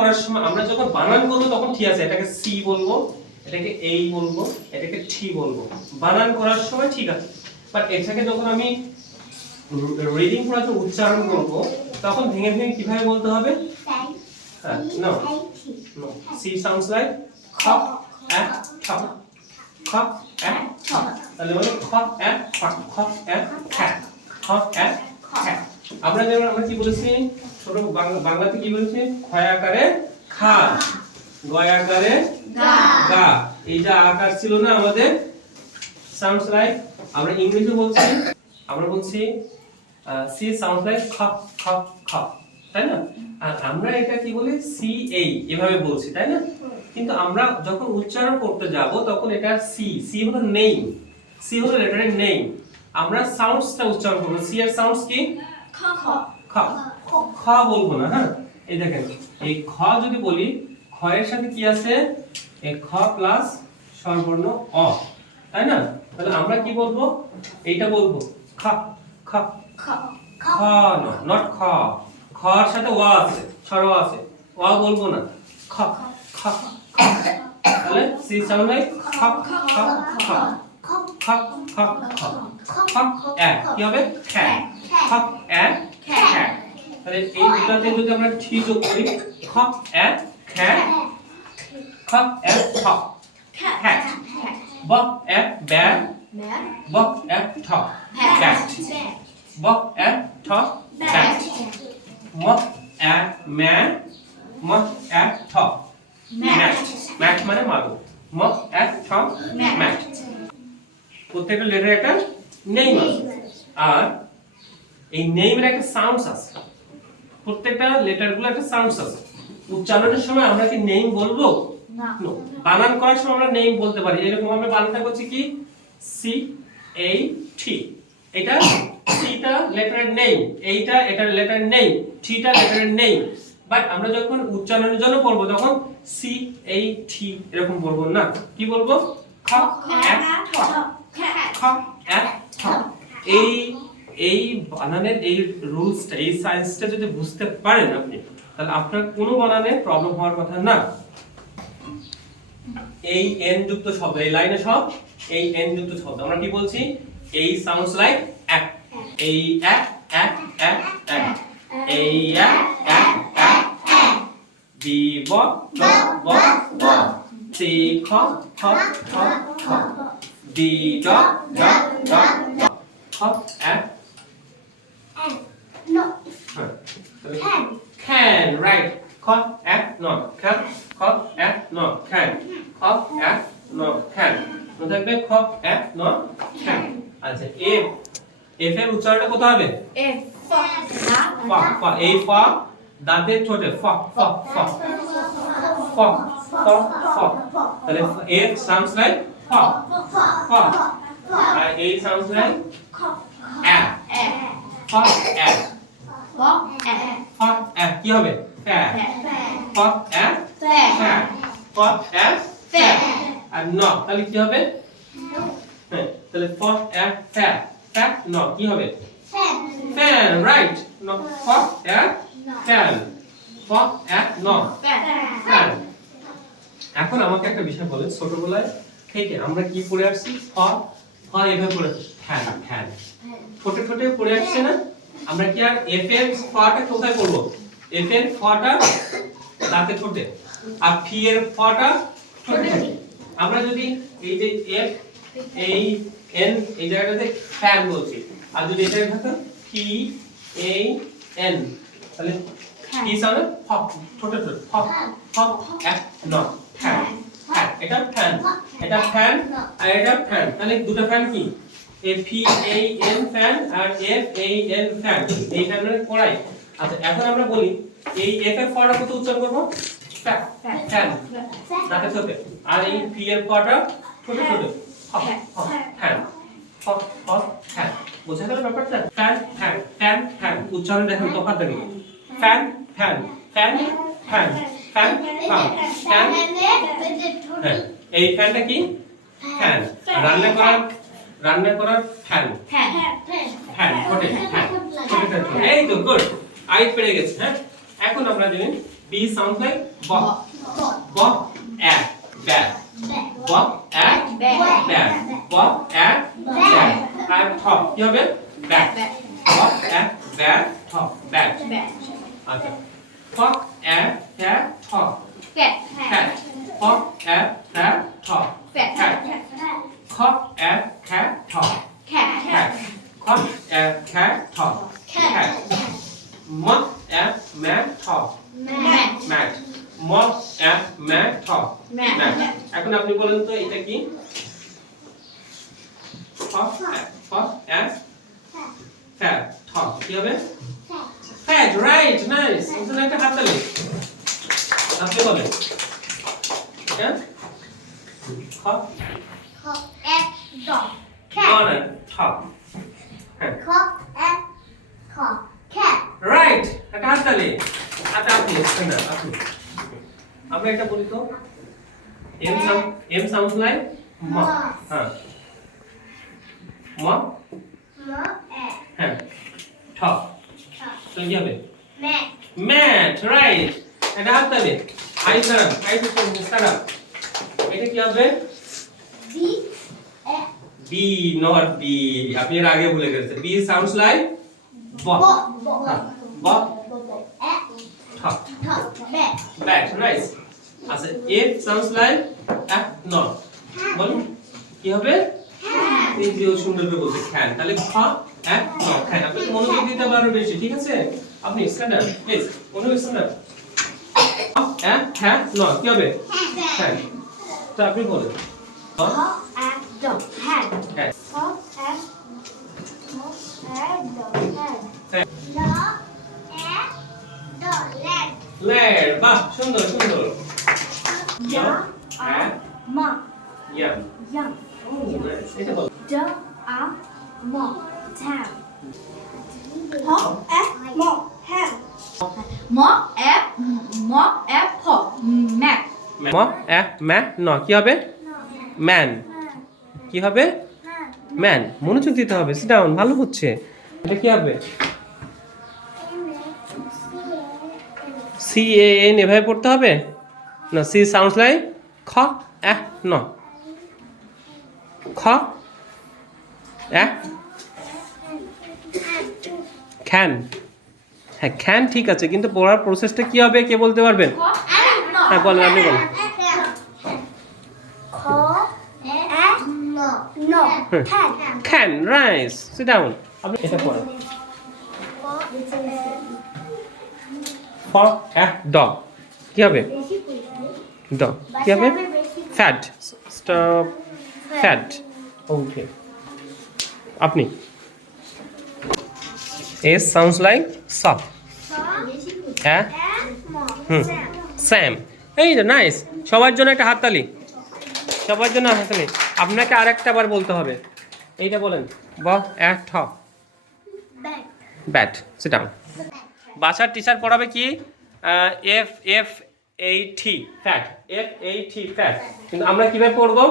করার সময় আমরা যখন বানান করব তখন ঠিক আছে, এটাকে সি বলবো, এটাকে এই বলবো, এটাকে টি বলবো, বানান করার সময় ঠিক আছে। বাট এটাকে যখন আমি রিডিং করার জন্য উচ্চারণ করব তখন ভেঙে ভেঙে কিভাবে বলতে হবে? No no, she sounds like খ এ ঠ, খ এ ঠ, তাহলে বলে খ এ ঠ, খ এ খ, খ এ খ। আমরা যেমন আমরা কি বলেছি ছোট বাংলাতে কি বলেছি? ক্ষয় আকারে খা, গয় আকারে গা, গা। এই যে আকার ছিল না আমাদের, সাউন্ডস লাইক, আমরা ইংরেজি বলছি, আমরা বলছি সি সাউন্ডস লাইক খ খ খ, তাই না? আর আমরা এটা কি বলি? সি এই এভাবে বলছি, তাই না? কিন্তু আমরা যখন উচ্চারণ করতে যাব তখন এটা সি, সি হলো নেম, সি হলো লেটারের নেম। আমরা সাউন্ডসটা উচ্চারণ করব, সি এর সাউন্ডস কি? খ খ, খ বলবো না, হ্যাঁ। এই দেখেন, এই খ যদি বলি, খ এর সাথে কি আছে? এই খ প্লাস স্বরবর্ণ অ, তাই না? তাহলে আমরা কি বলবো? এইটা বলবো খ খ খ খ, না নট খ, খ এর সাথে ওয়া আছে, স্বর আছে, ওয়া বলবো না, খ খ খ। তাহলে সি সাউন্ড লাইক খ খ খ খ খ খ খ এ কি হবে? খ্যা, খ এ খ্যা। তাহলে এই দুটাতে যদি আমরা ঠি যোগ করি, খ এ খ্যা, খ এ ঠ, হ্যাঁ, ব এ ব্য, ব এ ঠ, ব্যাট, ব এ ঠ, ব্যাট, ম এ ম্যা, ম এ ঠ, ম্যাট, ম্যাট মানে মাগো, ম এ ঠ, ম্যাট। প্রত্যেকটা লেটার একটা নেম আছে, আর এই নেমের একটা সাউন্ডস আছে, প্রত্যেকটা লেটারগুলো একটা সাউন্ডস আছে। উচ্চারণের সময় আমরা কি নেম বলবো? না। বানান করার সময় আমরা নেম বলতে পারি। এরকম আমরা বানানটা করছি কি? সি এই টি, এটা সিটা লেটারের নেম, এইটা এটার লেটারের নেম, টিটা লেটারের নেম। বাট আমরা যখন উচ্চারণের জন্য পড়বো তখন সি এই টি এরকম বলবো না, কি বলবো? খ এ ঠ, খ এ ঠ। এই বানানের এই রুলসটা, এই সায়েন্সটা যদি বুঝতে পারেন আপনি, তাহলে আপনার কোনো বানানে প্রবলেম হওয়ার কথা না। এই এন যুক্ত শব্দ, এই লাইনে সব এই এন যুক্ত শব্দ। আমরা কি বলছি? এই সাউন্ডস লাইক এক, এই এক এক এক এক, এই এক এক এক, বি ব ব ব ব, সি খ খ খ খ, ডি ড ড ড, খ এক can, right? খ এক ন, can, খ এক ন, can, খ এক ন, can, মনে থাকবে খ এক ন, can। আচ্ছা, f, f এর উচ্চারণটা কোথায় হবে? এফ ফ, ফ, এই ফ দাঁতের ছোটে, ফ ফ ফ ফ ফ ফ। তাহলে f sounds like ফ ফ, আর এই sounds like a, ফ a, ফ a কি হবে? ফ্যা, ফ a ফ্যা, ফ a ফ্যা। আর ন তাহলে কি হবে? হ্যাঁ, তাহলে ফ a ফ্যা, ফ্যা ন কি হবে? Fan, right. ন ফ a ফ্যান, ফ a ন ফ্যান। এখন আমাকে একটা বিষয় বলেন, ছোটবেলায় থেকে আমরা কি পড়ে আসছি? ফ, ফ এভাবে পড়ে আসছি, ফ্যান ফ্যান, ছোটে ছোটে পড়ে আসছে না? আমরা কি আর এফ এর ফটা কোথায় পড়ব? এফ এর ফটা দাঁতে ছোটে, আর ফি এর ফটা ছোটে। আমরা যদি এই যে এফ এই এন এই জায়গাটাতে ফ্যান বলছি, আর যদি এটা থাকে ফি এই এন, তাহলে কি সাউন্ড? ফ, ছোট ছোট ফ ফ এক ন, ফ্যান ফ্যান, এটা ফ্যান, এটা ফ্যান, আর এটা ফ্যান। তাহলে দুটো ফ্যান কি? এফ ই এই এন ফ্যান, আর এফ এই এন ফ্যান, এই ফ্যানের পড়াই। আচ্ছা, এখন আমরা বলি এই এফ এর ফটা কত উচ্চারণ করব? ফ্যান ফ্যান, দাঁতে ছোটে, আর এই ফি এর ফটা ছোট ছোট, ফ ফ ফ্যান, ফ ফ ফ্যান। বোঝা গেল ব্যাপারটা? ফ্যান ফ্যান, ফ্যান ফ্যান, উচ্চারণ দেখেন তফাৎ দেখেন। Fan fan, fan fan, fan fan, fan. হ্যাঁ, এই ফ্যানটা কি? ফ্যান। রান্না করার ফ্যান, ফ্যান ছোটে, ফ্যান ছোটে। এই তো গুড, আই পেরে গেছে। হ্যাঁ, এখন আমরা জানি B sounds like b. B at bat. B at bat. B at bat. R top কি হবে? Bat. B at bat top. Bat. আচ্ছা। F at cat top. Cat. F at cat top. Cat. K at cat top. Cat. K at cat top. Cat. M at mat top. Mat. M at mat top. Mat. এখন আপনি বলেন তো এটা কি? F at cat top. কি হবে? Fat, right, nice. এটা একটা হাততালি। আপনি বলেন। হ্যাঁ? F at dog. on a top. হ্যাঁ। Cat. Right, একটা হাততালি। আচ্ছা আপনি শুনুন আপনি। আমরা এটা বলি তো M sounds like ma. হ্যাঁ। Ma? হ্যাঁ। Top. তো কি হবে? Mat, right. এটা হাততালি। I serum, I serum. এটা কি হবে? B, not B. আপনি এর আগে ভুলে গেছেন। B sounds like b. B. Top. Bat, nice. আচ্ছা, F sounds like no. বলুন কি হবে? এই যে সুন্দর করে বলতে can. তাহলে খ no can. আপনি মনোযোগ দিতে পারবেন বেশি, ঠিক আছে? আপনি স্ট্যান্ড আপ, প্লিজ। মনোযোগ স্ট্যান্ড আপ। হ্যাঁ no কি হবে? can. তো আপনি বলুন। Leg, বাহ সুন্দর সুন্দর। Yum. এটা বল। no কি হবে? Man. কি হবে? Man. মনোযোগ দিতে হবে। সিট ডাউন, ভালো হচ্ছে। এটা কি হবে? CAN এভাবে পড়তে হবে? না, C sounds like খ no. খ can. হ্যাঁ can ঠিক আছে, কিন্তু পড়ার প্রসেসটা কি হবে কে বলতে পারবেন? হ্যাঁ বলেন, আপনি বলেন। Can, right. Sit down. আপনি এটা পড়েন। For a dog. কি হবে? Dog. কি হবে? Fat. Stop. Fat. Okay. আপনি S sounds like soft. Sam. এই তো নাইস। সবার জন্য একটা হাততালি। সবার জন্য হাততালি। আপনাকে আরেকটা বার বলতে হবে। এইটা বলেন। ব এ ঠ। ব্যাট। Sit down. বাসার টিচার পড়াবে কি? FAT fat. FAT fat. কিন্তু আমরা কিভাবে পড়বো?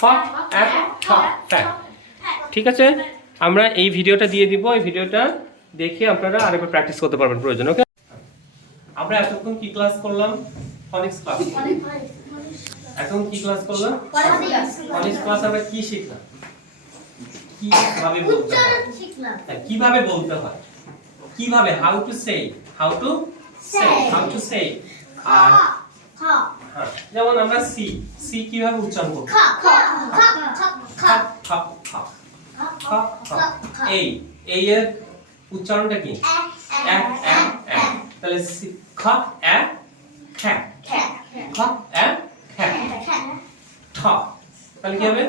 ফ এ ঠ ফ্যাট। ঠিক আছে? আমরা এই ভিডিওটা দিয়ে দিব। এই ভিডিওটা দেখে আপনারা আরেকবার প্র্যাকটিস করতে পারবেন প্রয়োজন। ওকে? আমরা এতক্ষণ কি ক্লাস করলাম? ফনিক্স ক্লাস। এখন কি ক্লাস করলাম? ফনিক্স ক্লাস আমরা কি শিখলাম? কিভাবে বলতে হয়? কিভাবে বলতে হয়? কিভাবে how to say? How to say? যেমন আমরা সি কিভাবে উচ্চারণ করব? এই এর উচ্চারণটা কি? তাহলে খ এ খ্যা খ এ খ্যা ঠ তাহলে কি হবে?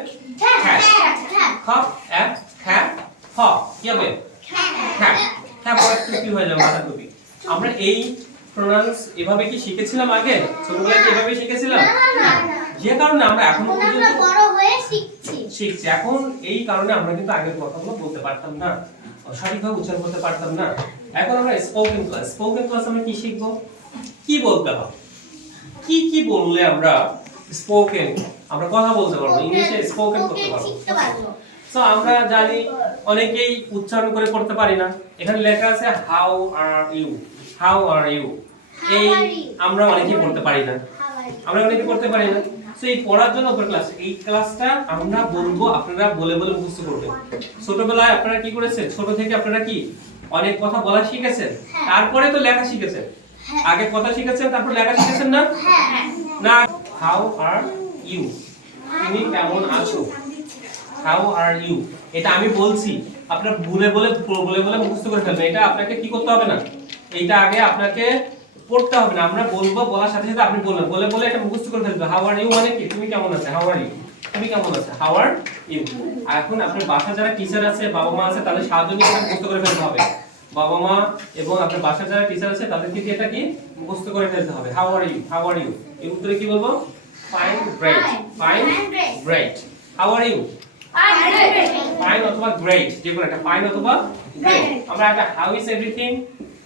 খ এ খ্যা হ কি হবে? খ্যা খ্যা পরে টুপি হয়ে যাবে, মাথা টুপি। আমরা এই প্রোনাউন্স এভাবে কি শিখেছিলাম আগে? ছোটবেলায় কি এভাবে শিখেছিলাম? যে কারণে আমরা এখন পর্যন্ত বড় হয়ে শিখছি। এখন এই কারণে আমরা কিন্তু আগের কথাগুলো বলতে পারতাম না, সঠিকভাবে উচ্চারণ করতে পারতাম না। এখন আমরা স্পোকেন ক্লাস আমরা কি শিখবো? কি বলতে হবে, কি বললে আমরা স্পোকেন আমরা কথা বলতে পারবো, ইংলিশে স্পোকেন করতে পারবো। সো আমরা জানি অনেকেই উচ্চারণ করে পড়তে পারি না। এখানে লেখা আছে হাউ আর ইউ, এই How are you? আমরা অনেকেই পড়তে পারি না, How are you? আমরা অনেকেই পড়তে পারি না। সো এই পড়ার জন্য উপর ক্লাস, এই ক্লাসটা আমরা বলবো, আপনারা বলে বলে মুখস্থ করবেন। ছোটবেলায় আপনারা কি করেছেন, ছোট থেকে আপনারা কি অনেক কথা বলা শিখেছেন, হ্যাঁ। তারপরে তো লেখা শিখেছেন। হ্যাঁ। আগে কথা শিখেছেন তারপর লেখা শিখেছেন না? হ্যাঁ। না। হাউ আর ইউ, তুমি কেমন আছো? হাউ আর ইউ, এটা আমি বলছি, আপনারা বলে বলে বলে বলে মুখস্থ করে ফেলবেন। এটা আপনাকে কি করতে হবে না, এইটা আগে আপনাকে পড়তে হবে না। আমরা বলবো, বলার সাথে সাথে আপনি বলবেন, বলে বলে এটা মুখস্থ করে ফেলবেন। হাউ আর ইউ মানে কি, তুমি কেমন আছো? হাউ আর ইউ, তুমি কেমন আছো? How are you. এখন আপনার বাসায় যারা টিচার আছে, বাবা মা আছে, তাদের সাহায্য নিয়ে এটা মুখস্থ করে ফেলতে হবে। বাবা মা এবং আপনার বাসায় যারা টিচার আছে তাদেরকে দিয়ে এটা কি মুখস্থ করে ফেলতে হবে। How are you, how are you. এর উত্তরে কি বলবো? Fine, great. Fine, great. How are you? Fine অথবা গ্রেট, যে কোনো একটা, ফাইন অথবা গ্রেট। আমরা একটা হাউ ইজ এভরিথিং,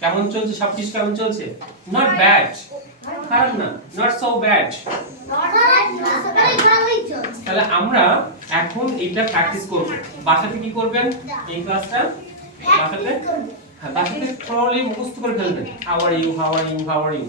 কেমন চলছে, সবকিছু কেমন চলছে? নট ব্যাড, খারাপ না, নট সো ব্যাড। তাহলে আমরা এখন এইটা প্র্যাকটিস করব। বাসাতে কি করবেন এই ক্লাসটা? বাসাতে, হ্যাঁ বাসাতে থরলি মুখস্থ করে ফেলবেন। How are you, how are you, how are you.